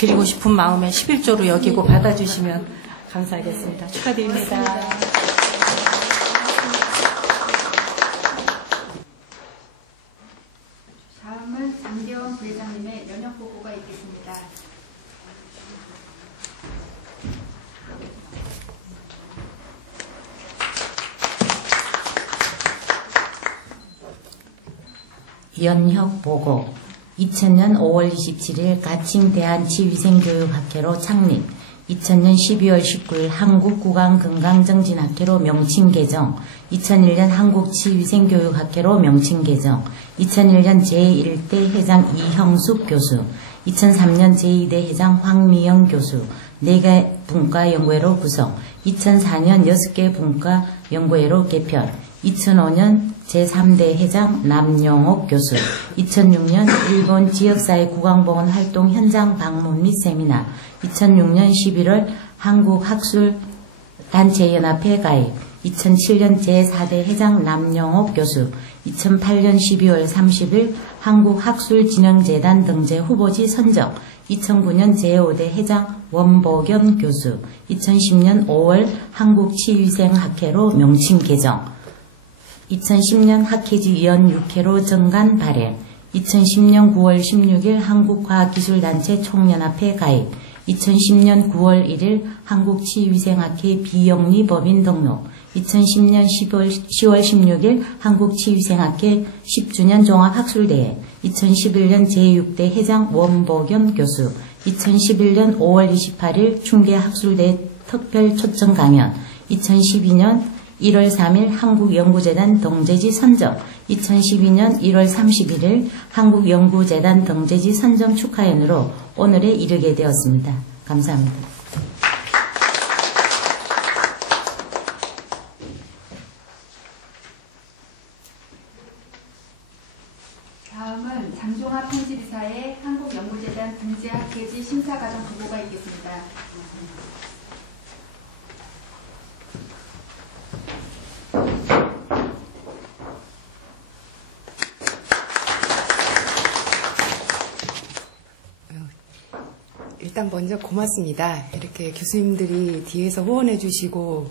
드리고 싶은 마음에 11조로 여기고 받아주시면 감사하겠습니다. 축하드립니다. 다음은 장대원 부회장님의 면역 보고가 있겠습니다. 연혁 보고 2000년 5월 27일 가칭 대한치위생교육학회로 창립 2000년 12월 19일 한국구강건강정진학회로 명칭 개정 2001년 한국치위생교육학회로 명칭 개정 2001년 제1대 회장 이형숙 교수 2003년 제2대 회장 황미영 교수 4개 분과연구회로 구성 2004년 6개 분과연구회로 개편 2005년 제3대 회장 남영옥 교수 2006년 일본 지역사회 구강보건 활동 현장 방문 및 세미나 2006년 11월 한국학술단체연합회 가입 2007년 제4대 회장 남영옥 교수 2008년 12월 30일 한국학술진흥재단 등재 후보지 선정 2009년 제5대 회장 원복연 교수 2010년 5월 한국치위생학회로 명칭 개정 2010년 학회지 위원 6회로 정관 발행 2010년 9월 16일 한국과학기술단체 총연합회 가입 2010년 9월 1일 한국치위생학회 비영리 법인 등록 2010년 10월 16일 한국치위생학회 10주년 종합학술대회 2011년 제6대 회장 원복연 교수 2011년 5월 28일 충계학술대회 특별 초청 강연 2012년 1월 3일 한국연구재단 등재지 선정 2012년 1월 31일 한국연구재단 등재지 선정 축하연으로 오늘에 이르게 되었습니다. 감사합니다. 다음은 장종합 편집이사의 한국연구재단 등재학회지 심사과정 보고가 있겠습니다. 일단 먼저 고맙습니다. 이렇게 교수님들이 뒤에서 후원해 주시고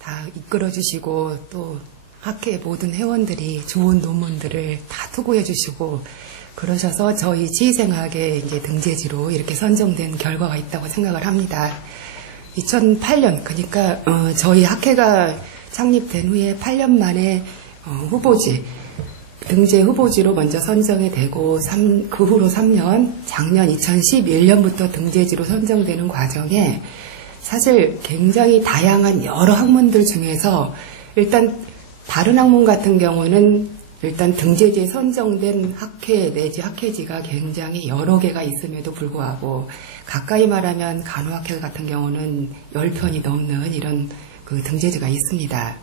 다 이끌어 주시고 또 학회 모든 회원들이 좋은 논문들을 다 투고해 주시고 그러셔서 저희 치위생학의 이제 등재지로 이렇게 선정된 결과가 있다고 생각을 합니다. 2008년 그러니까 저희 학회가 창립된 후에 8년 만에 후보지 등재 후보지로 먼저 선정이 되고 그 후로 3년 작년 2011년부터 등재지로 선정되는 과정에 사실 굉장히 다양한 여러 학문들 중에서 일단 다른 학문 같은 경우는 일단 등재지에 선정된 학회 내지 학회지가 굉장히 여러 개가 있음에도 불구하고 가까이 말하면 간호학회 같은 경우는 10편이 넘는 이런 그 등재지가 있습니다.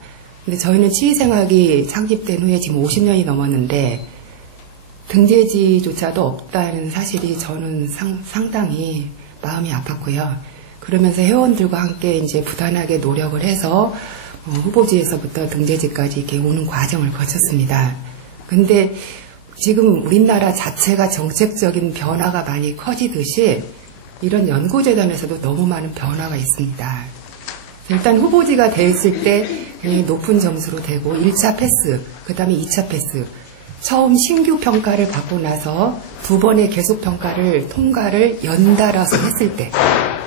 근데 저희는 치위생학이 창립된 후에 지금 50년이 넘었는데 등재지조차도 없다는 사실이 저는 상당히 마음이 아팠고요. 그러면서 회원들과 함께 이제 부단하게 노력을 해서 후보지에서부터 등재지까지 이렇게 오는 과정을 거쳤습니다. 근데 지금 우리나라 자체가 정책적인 변화가 많이 커지듯이 이런 연구재단에서도 너무 많은 변화가 있습니다. 일단 후보지가 됐을 때 높은 점수로 되고 1차 패스, 그 다음에 2차 패스. 처음 신규 평가를 받고 나서 2번의 계속 평가를 통과를 연달아서 했을 때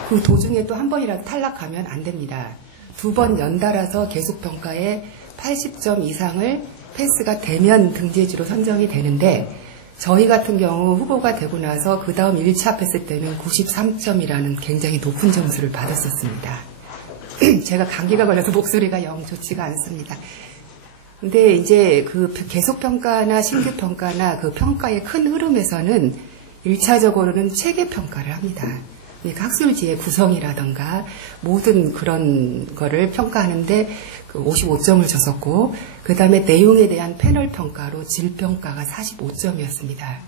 그 도중에 또 한 번이라도 탈락하면 안 됩니다. 2번 연달아서 계속 평가에 80점 이상을 패스가 되면 등재지로 선정이 되는데 저희 같은 경우 후보가 되고 나서 그 다음 1차 패스 때는 93점이라는 굉장히 높은 점수를 받았었습니다. 제가 감기가 걸려서 목소리가 영 좋지가 않습니다. 근데 이제 그 계속평가나 신규평가나 그 평가의 큰 흐름에서는 1차적으로는 체계평가를 합니다. 학술지의 구성이라던가 모든 그런 거를 평가하는데 그 55점을 줬었고 그 다음에 내용에 대한 패널 평가로 질평가가 45점이었습니다.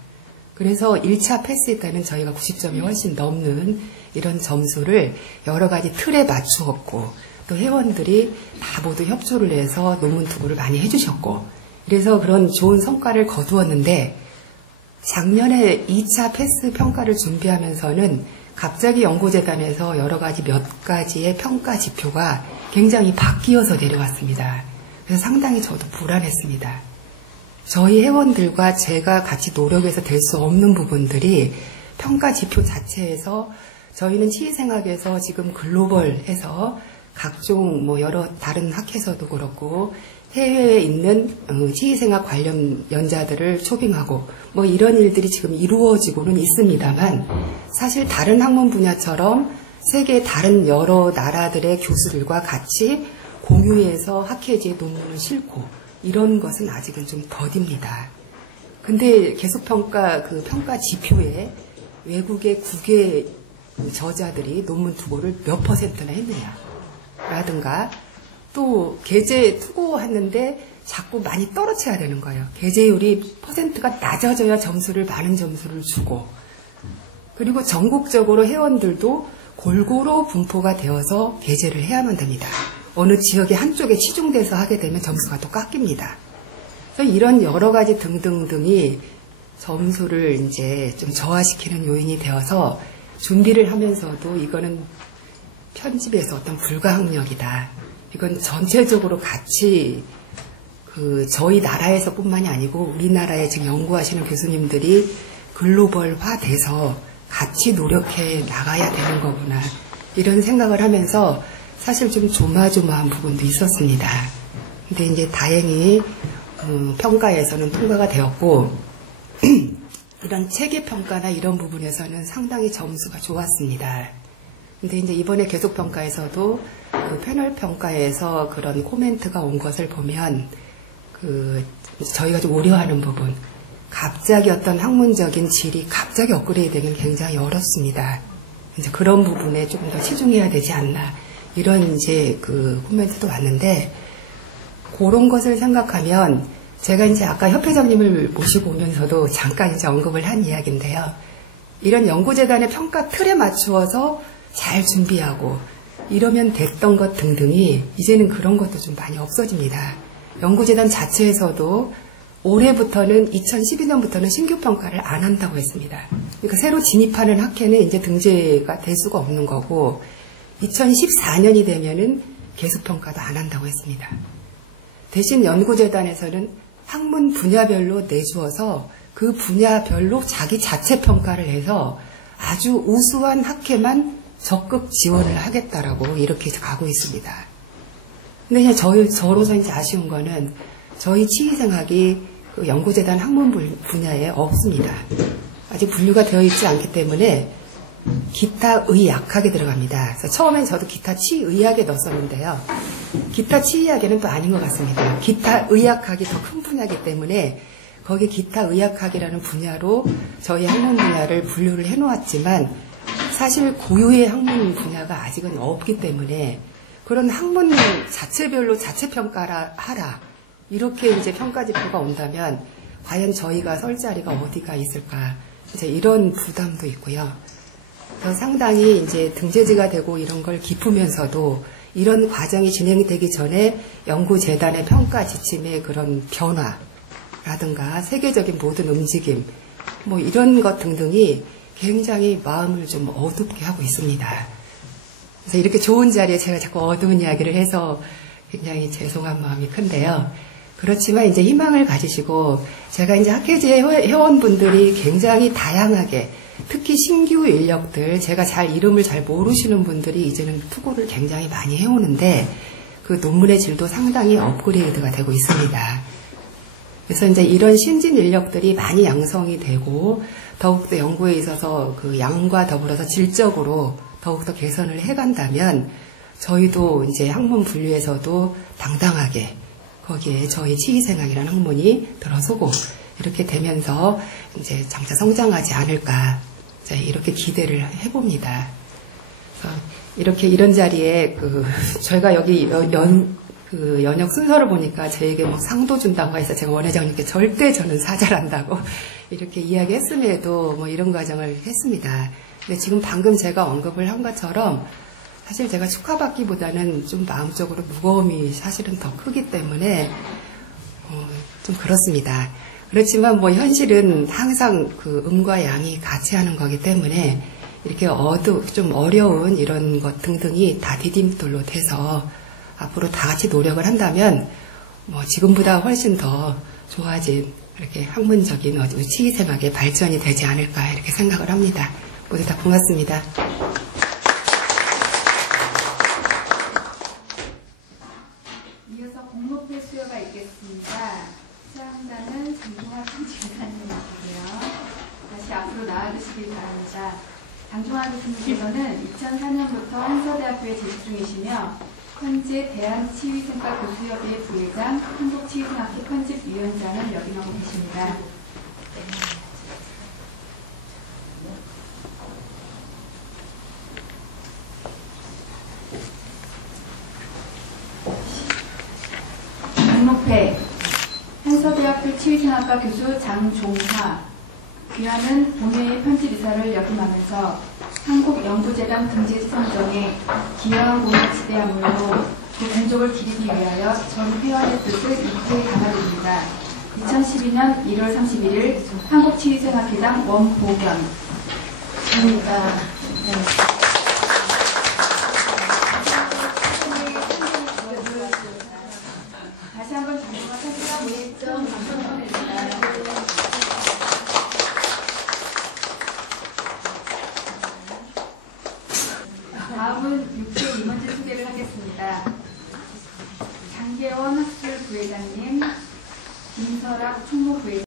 그래서 1차 패스에 따른 저희가 90점이 훨씬 넘는 이런 점수를 여러 가지 틀에 맞추었고 또 회원들이 다 모두 협조를 해서 논문 투고를 많이 해주셨고 그래서 그런 좋은 성과를 거두었는데 작년에 2차 패스 평가를 준비하면서는 갑자기 연구재단에서 여러 가지 몇 가지의 평가 지표가 굉장히 바뀌어서 내려왔습니다. 그래서 상당히 저도 불안했습니다. 저희 회원들과 제가 같이 노력해서 될 수 없는 부분들이 평가 지표 자체에서 저희는 치의생학에서 지금 글로벌해서 각종 뭐 여러 다른 학회에서도 그렇고 해외에 있는 치의생학 관련 연자들을 초빙하고 뭐 이런 일들이 지금 이루어지고는 있습니다만 사실 다른 학문 분야처럼 세계 다른 여러 나라들의 교수들과 같이 공유해서 학회지에 논문을 싣고 이런 것은 아직은 좀 더딥니다. 근데 계속평가 그 평가 지표에 외국의 국외 저자들이 논문 투고를 몇 %나 했느냐 라든가 또 계제 투고했는데 자꾸 많이 떨어져야 되는 거예요. 계제율이 %가 낮아져야 점수를 많은 점수를 주고 그리고 전국적으로 회원들도 골고루 분포가 되어서 계제를 해야만 됩니다. 어느 지역의 한쪽에 치중돼서 하게 되면 점수가 또 깎입니다. 그래서 이런 여러 가지 등등등이 점수를 이제 좀 저하시키는 요인이 되어서 준비를 하면서도 이거는 편집에서 어떤 불가항력이다. 이건 전체적으로 같이 저희 나라에서뿐만이 아니고 우리나라에 지금 연구하시는 교수님들이 글로벌화 돼서 같이 노력해 나가야 되는 거구나. 이런 생각을 하면서 사실 좀 조마조마한 부분도 있었습니다. 근데 이제 다행히 평가에서는 통과가 되었고 이런 체계 평가나 이런 부분에서는 상당히 점수가 좋았습니다. 근데 이제 이번에 계속 평가에서도 그 패널 평가에서 그런 코멘트가 온 것을 보면 저희가 좀 우려하는 부분, 갑자기 어떤 학문적인 질이 갑자기 업그레이드되기는 굉장히 어렵습니다. 이제 그런 부분에 조금 더 치중해야 되지 않나 이런 이제 그 코멘트도 왔는데 그런 것을 생각하면 제가 이제 아까 협회장님을 모시고 오면서도 잠깐 이제 언급을 한 이야기인데요. 이런 연구재단의 평가 틀에 맞추어서 잘 준비하고 이러면 됐던 것 등등이 이제는 그런 것도 좀 많이 없어집니다. 연구재단 자체에서도 올해부터는 2012년부터는 신규 평가를 안 한다고 했습니다. 그러니까 새로 진입하는 학회는 이제 등재가 될 수가 없는 거고 2014년이 되면은 계속 평가도 안 한다고 했습니다. 대신 연구재단에서는 학문 분야별로 내주어서 그 분야별로 자기 자체 평가를 해서 아주 우수한 학회만 적극 지원을 하겠다라고 이렇게 가고 있습니다. 근데 그냥 저로서 이제 아쉬운 거는 저희 치의생학이 그 연구재단 학문 분야에 없습니다. 아직 분류가 되어 있지 않기 때문에 기타 의학학에 들어갑니다. 그래서 처음엔 저도 기타 치의학에 넣었었는데요. 기타 치의학에는 또 아닌 것 같습니다. 기타 의학학이 더 큰 분야이기 때문에 거기 기타 의학학이라는 분야로 저희 학문 분야를 분류를 해놓았지만 사실 고유의 학문 분야가 아직은 없기 때문에 그런 학문 자체별로 자체 평가라 하라 이렇게 이제 평가 지표가 온다면 과연 저희가 설 자리가 어디가 있을까 이제 이런 부담도 있고요. 그래서 상당히 이제 등재지가 되고 이런 걸 기쁘면서도 이런 과정이 진행되기 전에 연구재단의 평가 지침의 그런 변화라든가 세계적인 모든 움직임 뭐 이런 것 등등이 굉장히 마음을 좀 어둡게 하고 있습니다. 그래서 이렇게 좋은 자리에 제가 자꾸 어두운 이야기를 해서 굉장히 죄송한 마음이 큰데요. 그렇지만 이제 희망을 가지시고 제가 이제 학회지의 회원분들이 굉장히 다양하게 특히 신규 인력들 제가 이름을 잘 모르시는 분들이 이제는 투고를 굉장히 많이 해오는데 그 논문의 질도 상당히 업그레이드가 되고 있습니다. 그래서 이제 이런 신진 인력들이 많이 양성이 되고 더욱더 연구에 있어서 그 양과 더불어서 질적으로 더욱더 개선을 해간다면 저희도 이제 학문 분류에서도 당당하게 거기에 저희 치의생학이라는 학문이 들어서고 이렇게 되면서 이제 장차 성장하지 않을까 이렇게 기대를 해봅니다. 이렇게 이런 자리에 저희가 여기 연역 순서를 보니까 저에게 뭐 상도 준다고 해서 제가 원회장님께 절대 저는 사절한다고 이렇게 이야기했음에도 뭐 이런 과정을 했습니다. 근데 지금 방금 제가 언급을 한 것처럼 사실 제가 축하받기보다는 좀 마음적으로 무거움이 사실은 더 크기 때문에 좀 그렇습니다. 그렇지만 뭐 현실은 항상 그 음과 양이 같이 하는 거기 때문에 이렇게 좀 어려운 이런 것 등등이 다 디딤돌로 돼서 앞으로 다 같이 노력을 한다면 지금보다 훨씬 더 좋아진 이렇게 학문적인 치위생학의 발전이 되지 않을까 이렇게 생각을 합니다. 모두 다 고맙습니다. 이어서 공로패 수여가 있겠습니다. 수여한다는 장종학 교수님이시고요. 다시 앞으로 나와주시길 바랍니다. 장종학 교수님께서는 2004년부터 한서대학교에 재직 중이시며 현재 대한치위생과 교수협의회 부회장, 한국치위생학회 편집위원장을 역임하고 계십니다. 등록회 한서대학교 치위생학과 교수 장종화 귀하는 본회의 편집이사를 역임하면서 한국연구재단 등재지성정에 기여한 공을 지대함으로 그 공적을 기리기 위하여 전 회원의 뜻을 이토히 담아드립니다. 2012년 1월 31일 한국치위생학회장 원보견. 감사합니다. 다시 한번 정부가 사실과 무의점 감사드립니다. 다음은 6회 임원진 소개를 하겠습니다. 장계원 학술 부회장님, 김설학 총무부회장.